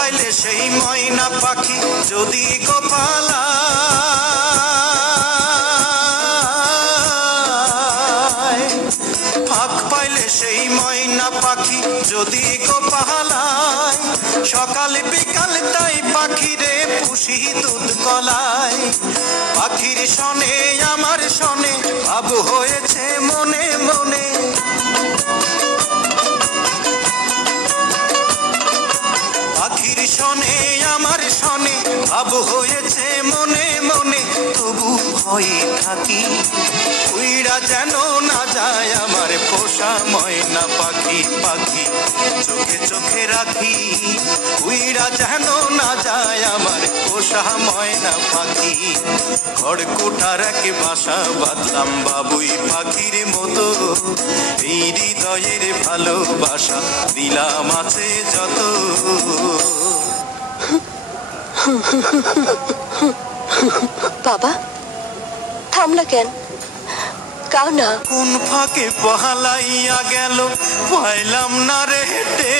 পাইলে সেই ময়না পাখি যদি গোপালা ফাঁক পাইলে সেই ময়না পাখি যদি গোপালায় সকাল বিকাল তাই পাখিরে পুষি দুধ কলায় পাখির শনে আমার শনে ভাব হয়েছে মনে মনে পাখির শনে আমার শনে ভাব হয়েছে মনে মনে তবু ভয়ে থাকি উইড়া যেন না যায় আমার পোষা ময়না পাখি পাখি চোখে চোখে রাখি উইড়া যেন না যায় আমার পোষা ময়না পাখি খড়কুটার এক বাসা বাঁধলাম বাবুই পাখির মতো এই হৃদয়ের ভালোবাসা দিলাম আছে যত বাবা থামলা কেন কাও না কোন ফাঁকে পহালাইয়া গেল পাইলাম না রে হেঁটে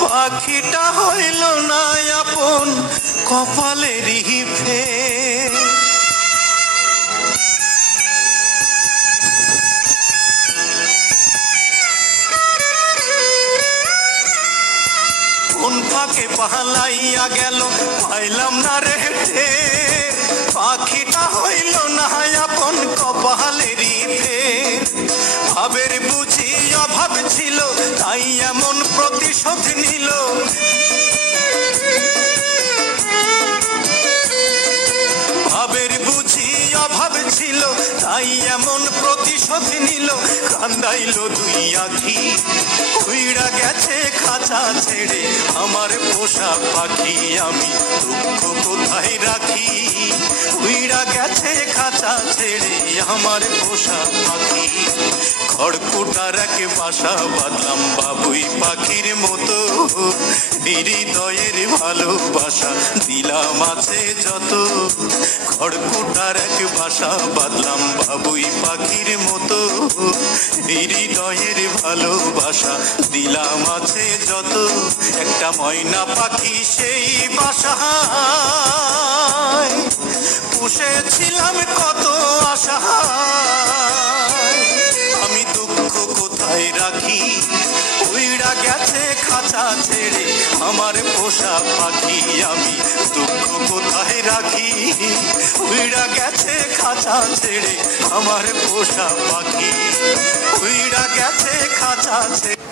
পাখিটা হইল না আপন কপালেরই ফের কোন ফাঁকে পালাইয়া গেল পাইলাম না রে হেঁটে পাখিটা হইল না আপন কপালেরই ফের ভাবের বুঝি অভাব ছিল তাই এমন প্রতিশোধ নিল ভাবের বুঝি অভাব ছিল তাই এমন প্রতিশোধ নিল কান্দাইল দুই আখি উইড়া গেছে খাঁচা ছেড়ে আমার পোষা পাখি আমি দুঃখ কোথায় রাখি উইড়া গেছে খাঁচা ছেড়ে আমার পোষা পাখি খড়কুটার এক বাসা বাঁধলাম বাবুই পাখির মতো হৃদয়ের ভালোবাসা দিলাম আছে যত খড়কুটার এক বাসা বাঁধলাম বাবুই পাখির মতো হৃদয়ের ভালোবাসা দিলাম আছে যত একটা ময়না পাখি সেই বাসায় পুষেছিলাম কত আশা আমি দুঃখ কোথায় রাখি উইড়া গেছে খাঁচা ছেড়ে আমার পোষা পাখি আমি দুঃখ কোথায় রাখি উইড়া গেছে খাঁচা ছেড়ে আমার পোষা পাখি উইড়া গেছে খাঁচা ছেড়ে